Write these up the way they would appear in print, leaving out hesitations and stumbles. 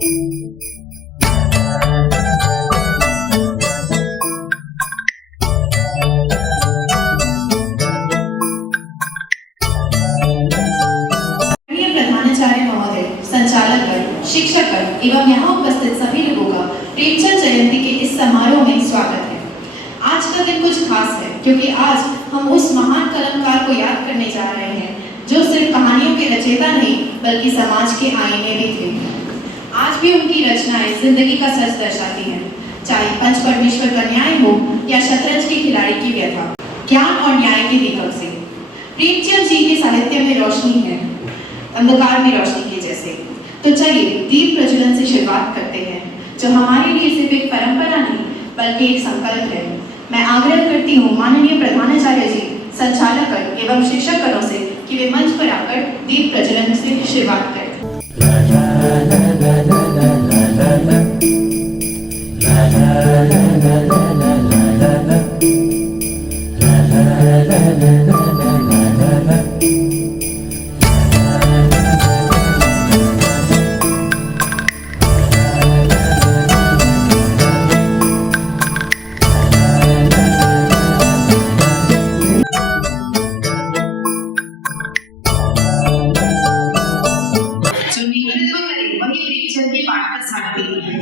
प्रधानाचार्य महोदय, संचालकगण, शिक्षकगण एवं यहाँ उपस्थित सभी लोगों का प्रेमचंद जयंती के इस समारोह में स्वागत है। आज का दिन कुछ खास है क्योंकि आज हम उस महान कलमकार को याद करने जा रहे हैं जो सिर्फ कहानियों के रचयिता नहीं बल्कि समाज के आईने भी थे। आज भी उनकी रचनाएं जिंदगी का सच दर्शाती हैं, चाहे पंच परमेश्वर का न्याय हो या शतरंज के खिलाड़ी की व्यथा, ज्ञान और न्याय के दीपक से। प्रेमचंद जी के साहित्य में रोशनी है, अंधकार में रोशनी के जैसे। तो चलिए दीप प्रज्वलन से शुरुआत करते हैं, जो हमारे लिए सिर्फ एक परंपरा नहीं बल्कि एक संकल्प है। मैं आग्रह करती हूँ माननीय प्रधानाचार्य जी, संचालकगण एवं शिक्षकगणों से कि वे मंच पर आकर दीप प्रज्वलन से शुरुआत करें।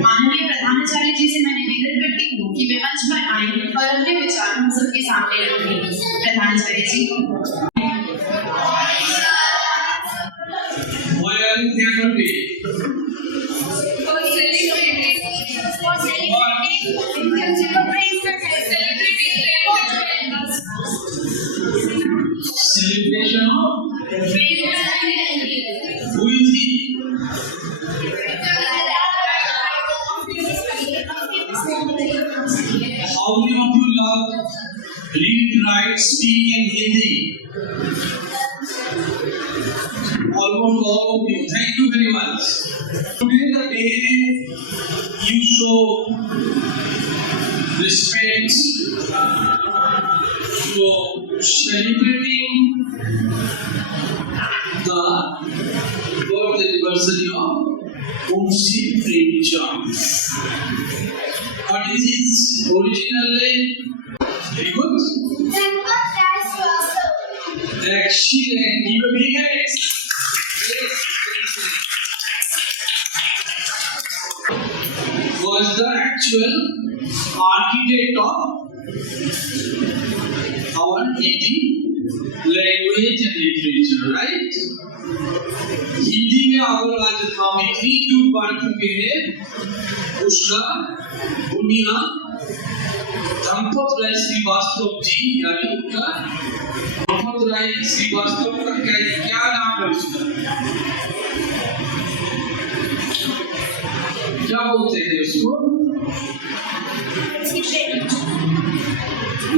माननीय प्रधानाचार्य जी से मैं निवेदन करती हूँ कि वे मंच पर आएं और अपने विचार हम सबके सामने रखें। प्रधानाचार्य जी। Celebration of who is he? How many of you love read, write, speak in Hindi? Almost all of you. Thank you very much. Today the day you show respect for celebrating the birth anniversary of Munshi Premchand. What is his original name? Very good. Excellent. Give a big hand. Was the actual architect of our Hindi language and literature, right? Hindi में अगर आज हम इतनी दूर बढ़ चुके हैं, उसका बुनियाद धनपत राय श्रीवास्तव जी यानी उनका धनपत राय श्रीवास्तव का क्या नाम है उसका? क्या बोलते थे उसको?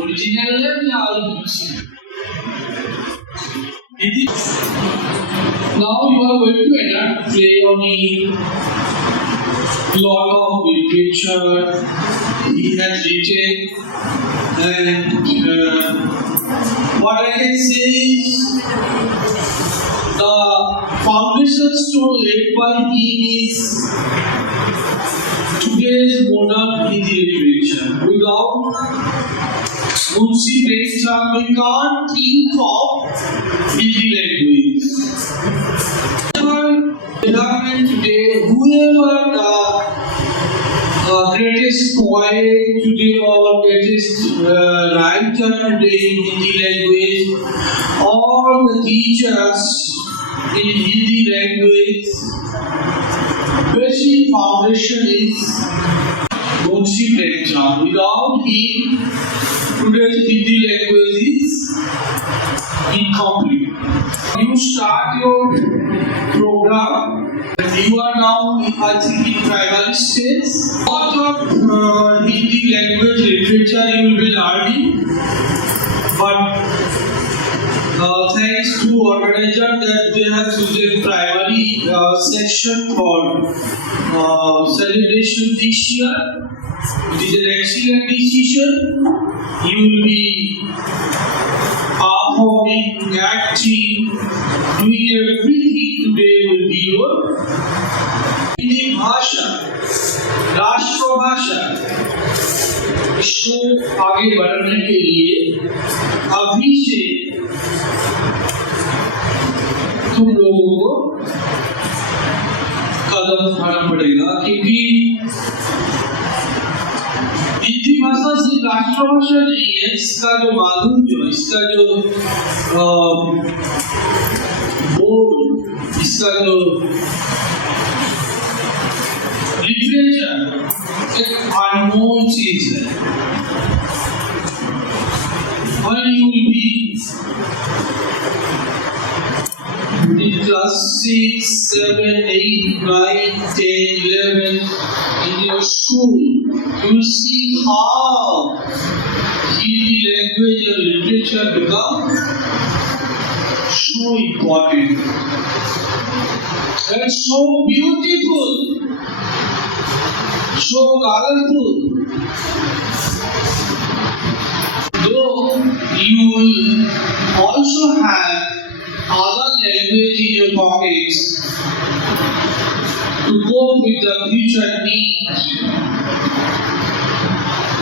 ओरिजिनल है या original? Now you are going to adapt play on a lot of literature he has written, and what I can say is the foundation stone laid by him is today's modern Hindi literature. Without Munshi Premchand, we can't think of Hindi language. Development today, whoever the greatest poet today or greatest writer today in Hindi language, all the teachers in Hindi language, basic foundation is Munshi Premchand. Without him, today's Hindi language is incomplete. You start your program. You are now, I think, in tribal states. Lot of Hindi language literature you will be learning, but thanks to organizer that they have chosen primary section for celebration this year. It is an excellent decision. You will be performing, acting, doing everything today will be your Hindi भाषा राष्ट्रभाषा, इसको आगे बढ़ाने के लिए अभी से तुम लोगों को कदम उठाना पड़ेगा, क्योंकि हिंदी भाषा सिर्फ राष्ट्रभाषा नहीं है, इसका जो माधुर्य, इसका जो बोल, इसका जो लिटरेचर एक अनमोल चीज है। When you will be in class 6, 7, 8, 9, 10, 11 in your school, you will see how Hindi language and literature become so important and so beautiful, so colorful. Though you will also have other language in your pockets to cope with the future needs.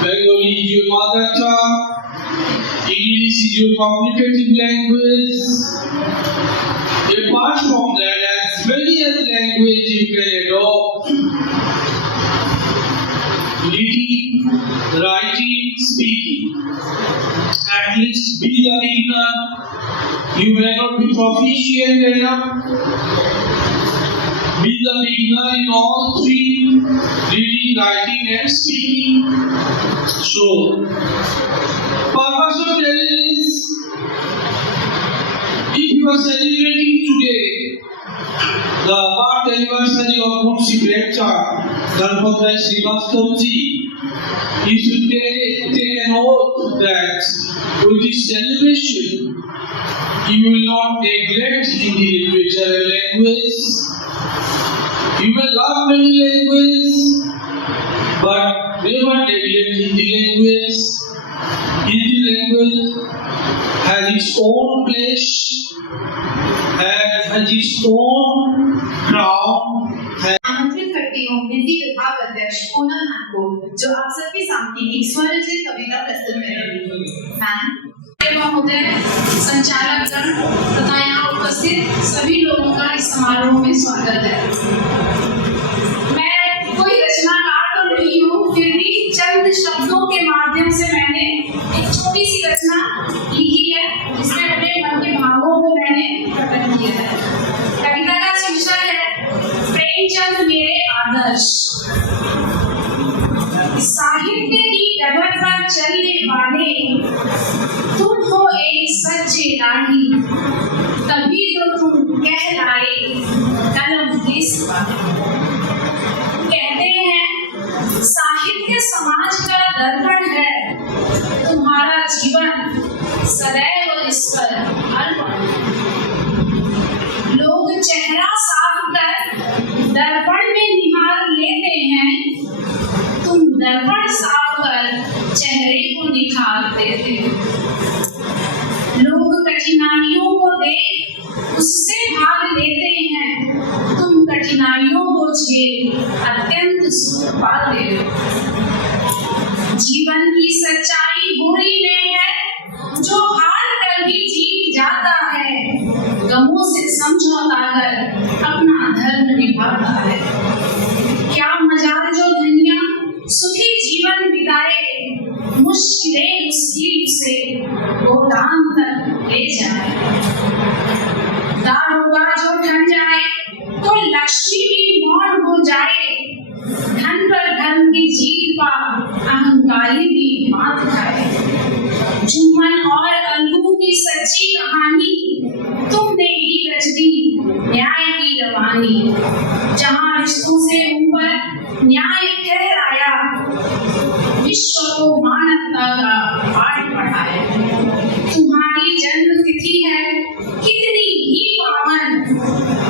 Bengali is your mother tongue, English is your communicative language. Apart from that, as many other languages you can adopt: reading, writing, speaking. At least be the beginner. You may not be proficient enough. Be the beginner in all three: reading, writing, and speaking. So, purpose of telling is, if you are celebrating today the birth anniversary of Munshi Lecturer Dhanpatbhai Srivastava-ji, you should take an oath that with this celebration you will not neglect Hindi literature and language. You may love many languages, but never neglect Hindi language. Hindi language has its own place, has its own crown. आमंत्रित करती हूँ हिंदी विभाग अध्यक्ष Poonam ma'am को, जो आप सबके सामने एक स्वरचित कविता प्रस्तुत करेंगी। मैम, महोदय, संचालक गण तथा यहाँ उपस्थित सभी लोगों का इस समारोह में स्वागत है। मैं कोई रचनाकार तो नहीं हूँ, फिर भी चंद शब्दों के माध्यम से मैंने एक छोटी सी रचना लिखी है, जिसमें अपने मन के भावों को मैंने प्रकट किया है। कविता का शीर्षक है प्रेमचंद मेरे आदर्श। साहित्य की डगर पर चलने वाले तुम हो एक सच्चे राही, तभी तो तुम कहलाए कलम के सिपाही। कहते हैं साहित्य समाज का दर्पण है, तुम्हारा जीवन सदैव इस पर अर्पण। लोग चेहरा साफ कर दर्पण में निहार लेते हैं, तुम दर्पण साफ कर चेहरे को निखार देते हो। लोग कठिनाइयों को देख उससे भाग लेते हैं, तुम कठिनाइयों को झेल अत्यंत सुख पाते हो। जीवन की सच्चाई बोली में है, जो हार कर भी जीत जाता है, गमों से समझौता कर अपना धर्म निभाता है। क्या मजाल जो धनिया सुखी जीवन बिताए, मुश्किलें मुसीब से गोदाम तक ले जाए। दारोगा जो ठन जाए तो लक्ष्मी भी मौन हो जाए, धन पर धन की जीत पा अहंकारी भी मात खाए। जुम्मन और अलगू की सच्ची कहानी तुमने ही रच दी न्याय की रवानी। जहाँ रिश्तों से ऊपर न्याय ठहराया, विश्व को मानवता का पाठ पढ़ाया। तुम्हारी जन्म तिथि है कितनी ही पावन,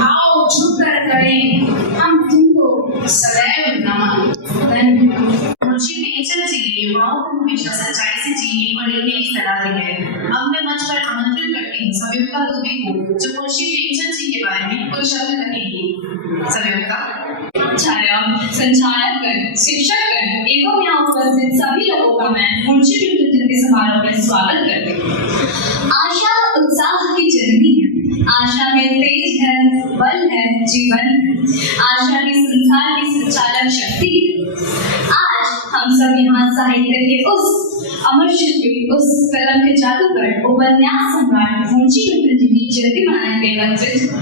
आओ झुककर करें हम तुमको सदैव नमन। धन्यवाद। मुंशी प्रेमचंद जी ने युवाओं को हमेशा सच्चाई से जीने और रहने की सलाह दी है। अब मैं मंच पर आमंत्रित करती हूँ संयुक्ता दुबे को, जो मुंशी प्रेमचंद जी के बारे में कुछ शब्द कहेंगी। संयुक्ता। आचार्य, संचालकगण, शिक्षकगण एवं यहाँ उपस्थित सभी लोगों का मैं मुंशी प्रेमचंद के समारोह में स्वागत करती हूँ। आशा उत्साह की जननी है, आशा में तेज है, बल है, जीवन है। आशा की संसार की संचालक शक्ति है। आज हम सब यहाँ साहित्य के उस अमर शिल्पी, उस कलम के जादूगर, उपन्यास सम्राट मुंशी प्रेमचंद की जयंती मनाने के लिए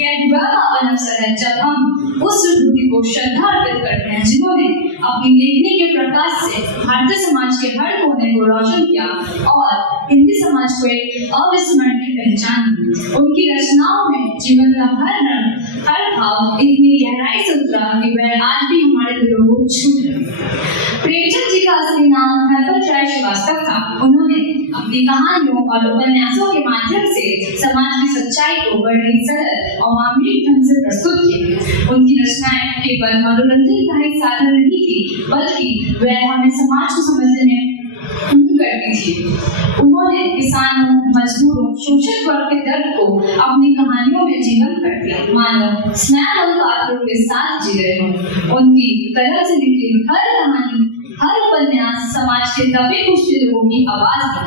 यह पावन अवसर है जब हम उस विभूति को श्रद्धा अर्पित करते हैं जिन्होंने अपनी लेखनी के प्रकाश से भारतीय समाज के हर कोने को रोशन किया और हिंदी समाज को एक अविस्मरणीय पहचान दी। उनकी रचनाओं में जीवन का हर रंग, हर भाव इतनी गहराई से उतरा कि वह आज भी हमारे दिलों को छू रहे। प्रेमचंद जी का असली नाम धनपत राय श्रीवास्तव था। उन्होंने अपनी कहानियों और उपन्यासों के माध्यम से समाज की सच्चाई को बड़े सरल और मामूली ढंग से प्रस्तुत किया। उनकी रचनाएं केवल मनोरंजन का ही साधन नहीं थी, बल्कि वह हमें समाज को समझने में करती थी। उन्होंने किसानों, मजदूरों, शोषित वर्ग के दर्द को अपनी कहानियों में जीवन कर दिया, मानो स्नेह पात्रों के साथ जी रहे हों। उनकी कलम से निकली हर कहानी, हर उपन्यास समाज के दबे कुचले लोगों की आवाज है।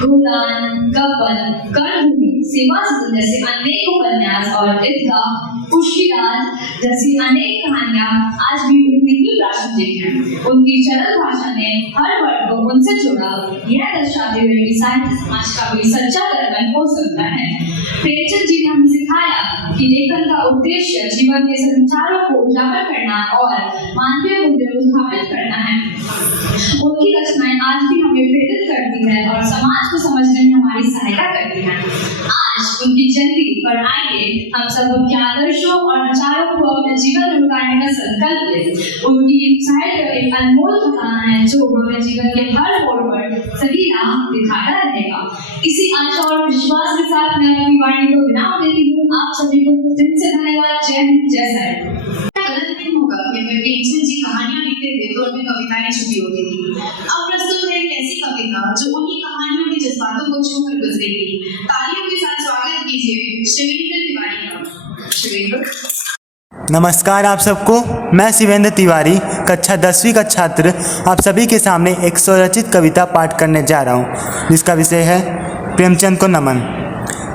गोदान, गब्बर, कर्णभूमि, सेवा सदन जैसे अनेक उपन्यास और ईदगाह, पुष्टिराज जैसी अनेक कहानियां आज भी उतनी ही प्रासंगिक हैं। उनकी सरल भाषा ने हर वर्ग को उनसे जोड़ा, यह दर्शाते हुए कि साहित्य समाज का भी सच्चा दर्पण हो सकता है। प्रेमचंद जी ने हमें सिखाया कि लेखन का उद्देश्य जीवन के संचारों को उजागर करना और मानवीय मूल्यों को स्थापित करना है। उनकी रचनाएं आज भी हमें प्रेरित करती है और समाज को समझने में हमारी सहायता करती है। आज उनकी जयंती पर आएंगे हम सब उनके आदर्शों और विचारों को अपने जीवन में उतारने का संकल्प लें। उनकी साहित्य एक अनमोल खजाना है जो हमें जीवन के हर मोड़ पर सही राह दिखाता रहेगा। इसी आशा और विश्वास के साथ मैं अपनी वाणी को विराम देती हूँ। आप सभी को दिल से धन्यवाद। जय हिंद, जय साहित्य। गलत नहीं होगा कि अगर प्रेमचंद जी कहानियां लिखते थे तो उनमें कविताएं छुपी होती थी। अब प्रस्तुत है एक ऐसी कविता जो उन्हीं कहानियों के जज्बातों को छूकर गुजरेगी। तालियों के साथ स्वागत कीजिए शिवेंद्र तिवारी का। शिवेंद्र। नमस्कार आप सबको, मैं शिवेंद्र तिवारी कक्षा 10वीं का छात्र आप सभी के सामने एक स्वरचित कविता पाठ करने जा रहा हूँ, जिसका विषय है प्रेमचंद को नमन।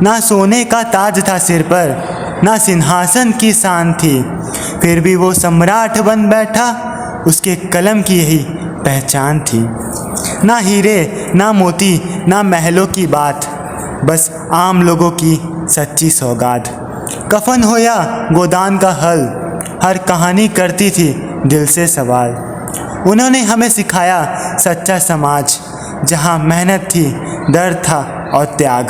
ना सोने का ताज था सिर पर, ना सिंहासन की शान थी, फिर भी वो सम्राट बन बैठा, उसके कलम की यही पहचान थी। ना हीरे, ना मोती, ना महलों की बात, बस आम लोगों की सच्ची सौगात। कफन हो या गोदान का हल, हर कहानी करती थी दिल से सवाल। उन्होंने हमें सिखाया सच्चा समाज, जहाँ मेहनत थी, दर्द था और त्याग।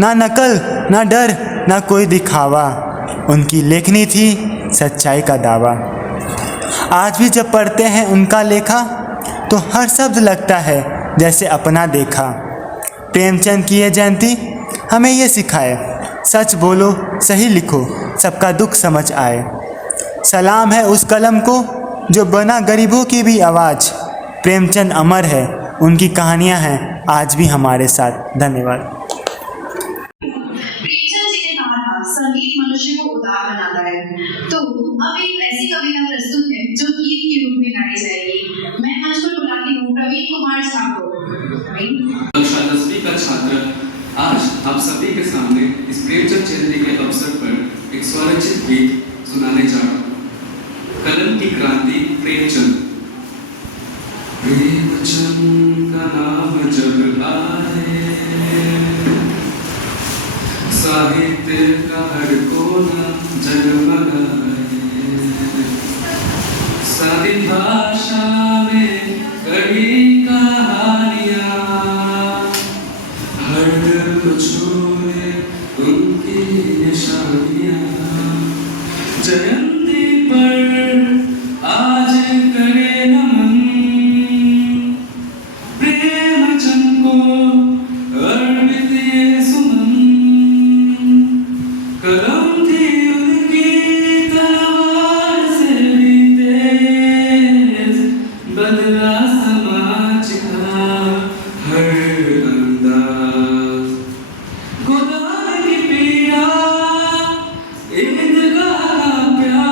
ना नकल, ना डर, ना कोई दिखावा, उनकी लेखनी थी सच्चाई का दावा। आज भी जब पढ़ते हैं उनका लेखा तो हर शब्द लगता है जैसे अपना देखा। प्रेमचंद की ये जयंती हमें ये सिखाए, सच बोलो, सही लिखो, सबका दुख समझ आए। सलाम है उस कलम को जो बना गरीबों की भी आवाज़। प्रेमचंद अमर है, उनकी कहानियाँ हैं आज भी हमारे साथ। धन्यवाद। प्रेमचंद जी ने कहा था संगीत मनुष्य को उदार बनाता है, तो अब एक ऐसी कविता प्रस्तुत है जो गीत के रूप में गाई जाएगी। मैं मंच पर बुलाती हूँ प्रवीण कुमार झा को। कक्षा 10वीं का छात्र आज आप सभी के सामने इस प्रेमचंद जयंती के अवसर पर एक स्वरचित गीत सुनाने जा रहा हूँ। कलम की क्रांति प्रेमचंद। प्रेमचंद का नाम जब आए, साहित्य का हर कोना जगमगाए। सारी भाषा में कड़ी कहानियाँ, हर दिल को छूए उनकी निशानियाँ। जयंती पर आज करे नमन, प्रेमचंद को अर्पित ये सुमन। कलम थी उनकी तलवार से भी तेज, बदला समाज का हर अंदाज। गोदान की पीड़ा, ईदगाह का प्यार,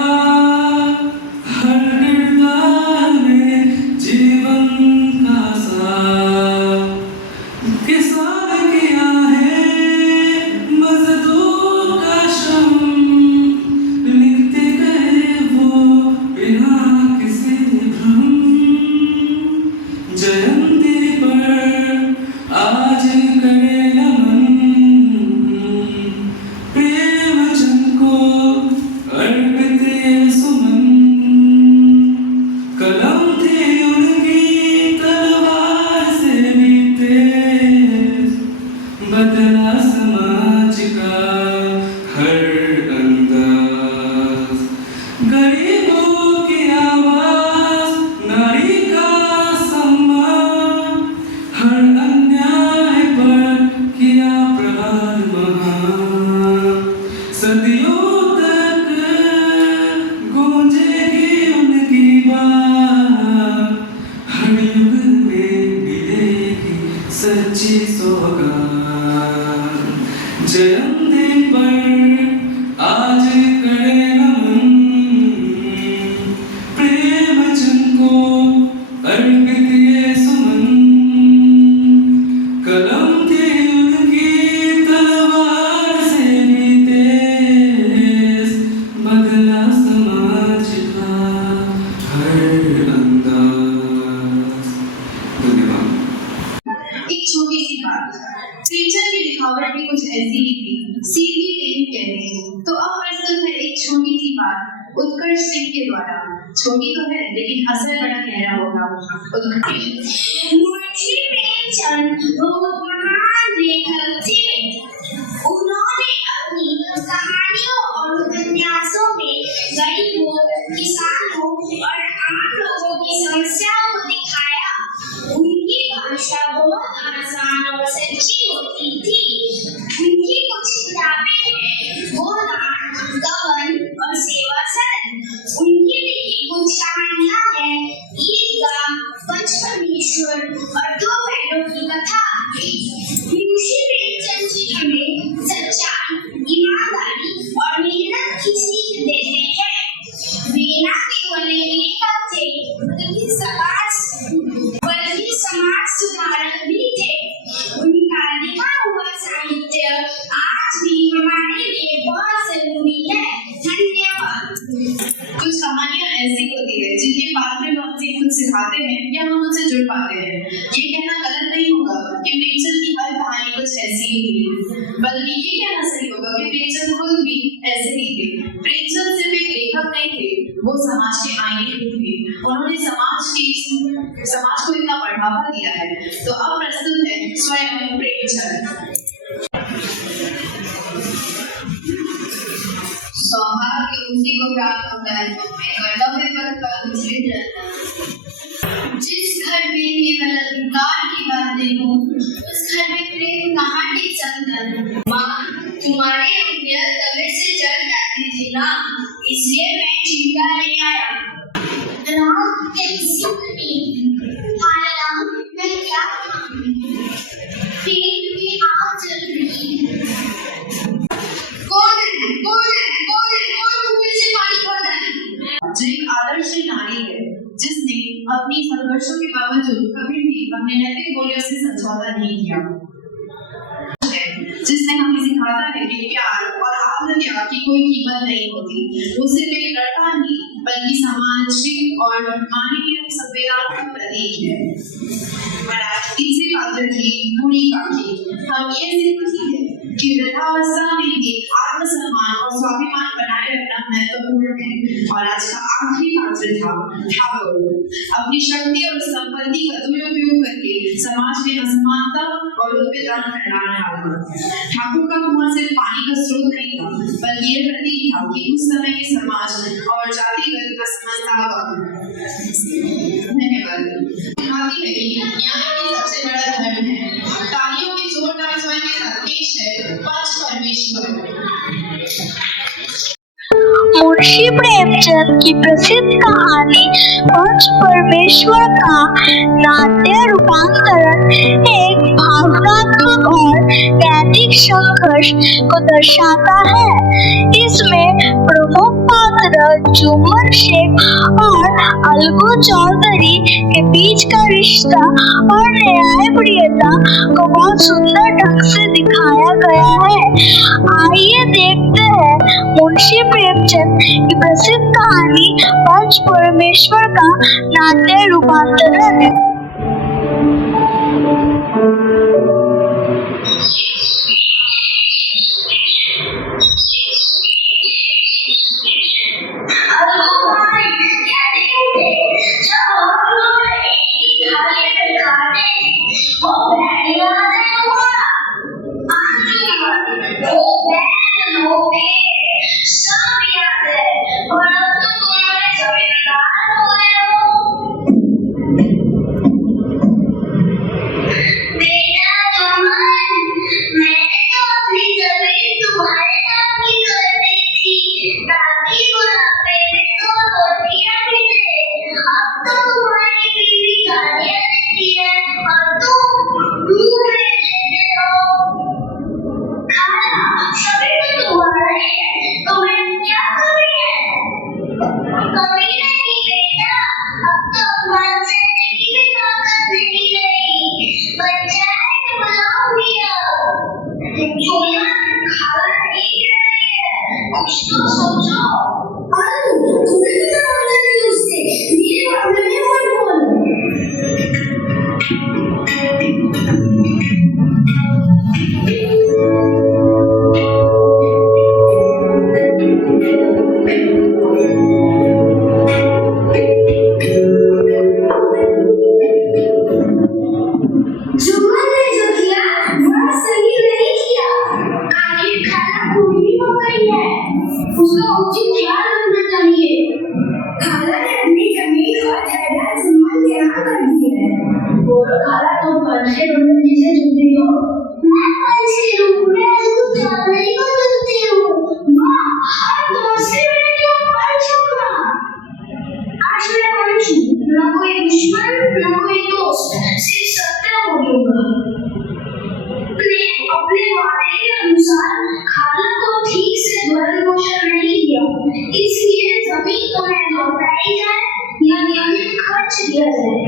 जी के द्वारा। छोटी तो है लेकिन असर बड़ा गहरा होगा। मुंशी प्रेमचंद बहुत महान लेखक थे। उन्होंने अपनी कहानियों और उपन्यासों में गरीबों, किसानों और आम लोगों की समस्याओं को दिखाया। उनकी भाषा बहुत आसान और सच्ची होती थी। उनकी कुछ किताबें हैं गोदान, गबन और सेवा सदन। उनकी लिखी कुछ कहानियां हैं ईदगाह, पंचपरमेश्वर और दो बैलों की कथा। मुंशी प्रेमचंद जी हमें सच्चाई, ईमानदारी और मेहनत की सीख देते हैं। वे न केवल एक लेखक थे बल्कि समाज सुधारक भी थे। उनका लिखा हुआ साहित्य आज भी हमारे लिए बहुत जरूरी है। धन्यवाद। कुछ कहानियां ऐसी होती है जिनके पात्र हमसे कुछ सिखाते हैं या हम उनसे जुड़ पाते हैं। ये कहना गलत नहीं होगा कि प्रेमचंद की हर कहानी कुछ ऐसी ही थी, बल्कि ये कहना सही होगा कि प्रेमचंद खुद भी ऐसे ही थे। प्रेमचंद सिर्फ एक लेखक नहीं थे, वो समाज के आईने भी थे। उन्होंने समाज को इतना बढ़ावा दिया है। तो अब प्रस्तुत है स्वयं प्रेमचंद। सौभाग्य उसी को प्राप्त होता है जो अपने कर्तव्य पथ पर उचित रहता है। जिस घर में केवल अधिकार की बातें हो, उस घर में प्रेम कहाँ टिक सकता है। माँ, तुम्हारी उंगलियां तवे से जल जाती थी ना, इसलिए मैं चिमटा ले आया। राम कैसी बनी? हाय राम, मैं क्या खाऊं? पेट में आग जल रही है। कौन है? कौन है? कौन है? कौन मुंह से पानी खोल रहा है? जो एक आदर्श नारी है, जिसने अपनी संघर्षों के बावजूद कभी भी अपने नैतिक मूल्यों से समझौता नहीं किया, जिसने हमें सिखाता है कि प्यार और आत्मत्याग की कोई कीमत नहीं होती। वो सिर्फ एक लड़का नहीं बल्कि सामाजिक और मानवीय संवेदनाओं का प्रतीक है। और आज तीसरे पात्र की बूढ़ी काकी हम ये सीखती है कि वृद्धावस्था में भी आत्मसम्मान और स्वाभिमान बनाए रखना महत्वपूर्ण है। और आज का आखिरी पात्र था ठाकुर। अपनी शक्ति और संपत्ति का दुरुपयोग करके समाज में असमानता और उत्पीड़न फैलाने वाला ठाकुर का कुआं सिर्फ पानी का स्रोत नहीं था, बल्कि ये प्रतीक था कि उस समय के समाज और जातिगत असमानता धन्यवाद दिखाती है कि न्याय ही सबसे बड़ा धर्म है। तालियों के जोरदार स्वर के साथ पेश है पंच परमेश्वर। मुंशी प्रेमचंद की प्रसिद्ध कहानी पंच परमेश्वर का नाट्य रूपांतरण एक भावनात्मक और नैतिक संघर्ष को दर्शाता है। इसमें प्रमुख पात्र जुम्मन शेख और अलगू चौधरी के बीच का रिश्ता और न्यायप्रियता को बहुत सुंदर ढंग से दिखाया गया है। आइए देखते हैं मुंशी प्रेमचंद की प्रसिद्ध कहानी पंच परमेश्वर का नाट्य रूपांतरण। में लौटाई जाए या नियमित खर्च किया जाए।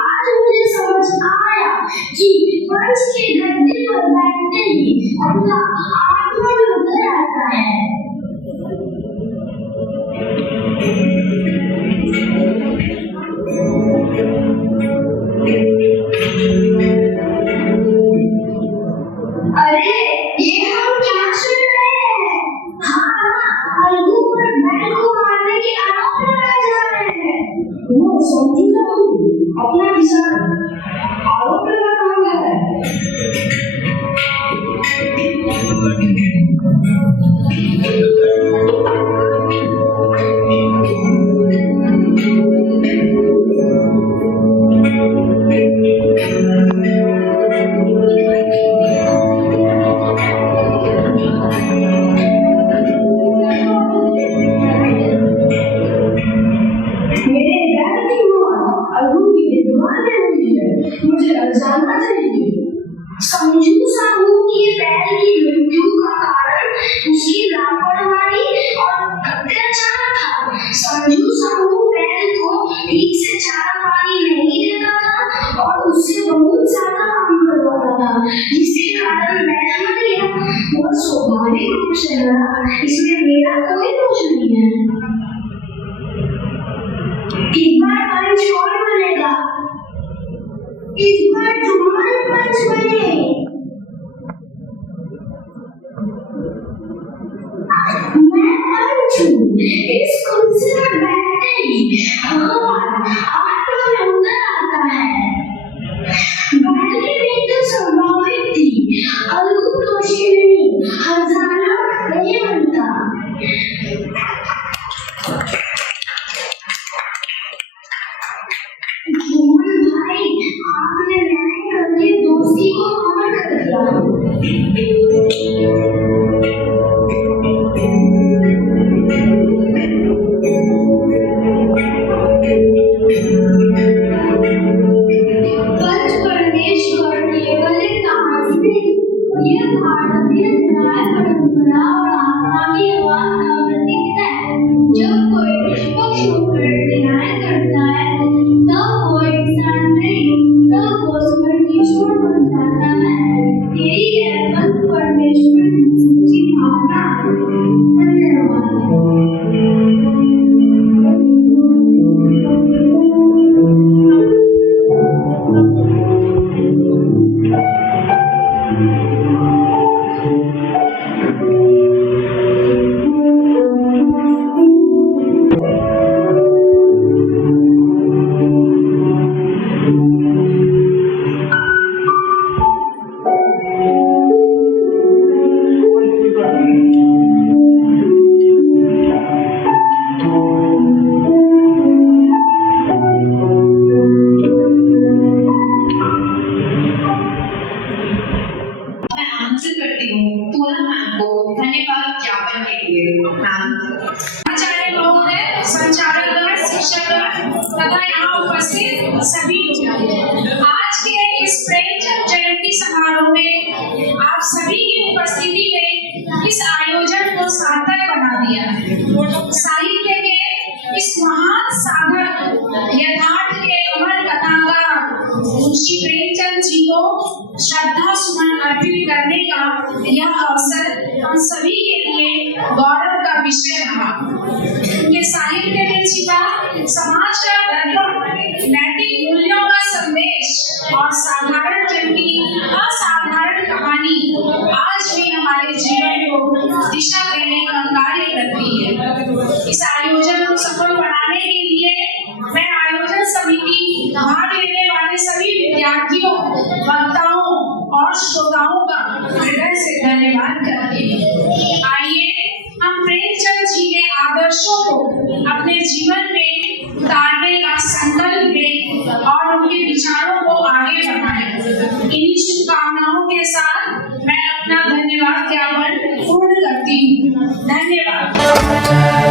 आज मुझे समझ आया कि पंच के गद्दे पर बैठते ही अपना आत्मा में उतर आता है। अरे ये हम क्या सुन रहे हैं? हाँ, अलगू पर बैल को मारने के आरोप लगाए जा रहे हैं। वो समझूंगा अपना किसान आरोप लगा रहा है। मुझे जानना चाहिए। संजू साहू की बैल की मृत्यु का कारण उसकी लापरवाही और अत्याचार था। संजू साहू बैल को ठीक से चारा पानी नहीं देता था और उससे बहुत ज्यादा काम करवाता था, जिसके कारण बैल मर गया। वो स्वाभाविक रूप से मरा, इसमें मेरा कोई दोष नहीं है। इस बार पंच कौन बनेगा? इस बार तुम्हारे पंच बने। मैं पंच हूँ। इस कुर्सी पर बैठते ही भगवान आत्मा में उतर आता है। बैल की मृत्यु स्वाभाविक थी, अलगू दोषी नहीं, हजारों नहीं बनता। भाई, आपने न्याय करके दोस्ती को अमर कर दिया। पंच परमेश्वर केवल एक कहानी नहीं, यह भारतीय न्याय परंपरा और आत्मा की आवाज का प्रतीक है। जब कोई निष्पक्ष होकर न्याय करता है, तब वो इंसान नहीं, तब वो परमेश्वर बन जाता है। यही है पंच परमेश्वर की सच्ची भावना। धन्यवाद। सभी आज के इस प्रेमचंद जयंती समारोह में आप सभी की उपस्थिति ने इस आयोजन को सार्थक बना दिया। साहित्य के इस महान साधक यथार्थ के अमर कथाकार मुंशी प्रेमचंद जी को श्रद्धा सुमन अर्पित करने का यह अवसर हम सभी के लिए गौरव का विषय रहा। उनके साहित्य में छिपा समाज का दर्पण, नैतिक मूल्यों का संदेश और साधारण जन की असाधारण कहानी आज भी हमारे जीवन को दिशा देने का कार्य करती है। इस आयोजन को सफल बनाने के लिए मैं आयोजन समिति, भाग लेने वाले सभी विद्यार्थियों, वक्ताओं और श्रोताओं का हृदय से धन्यवाद करती हूँ। आइए हम प्रेमचंद जी के आदर्शों को अपने जीवन में उतारने का संकल्प लें और उनके विचारों को आगे बढ़ाएं। इन्हीं शुभकामनाओं के साथ मैं अपना धन्यवाद ज्ञापन पूर्ण करती हूँ। धन्यवाद।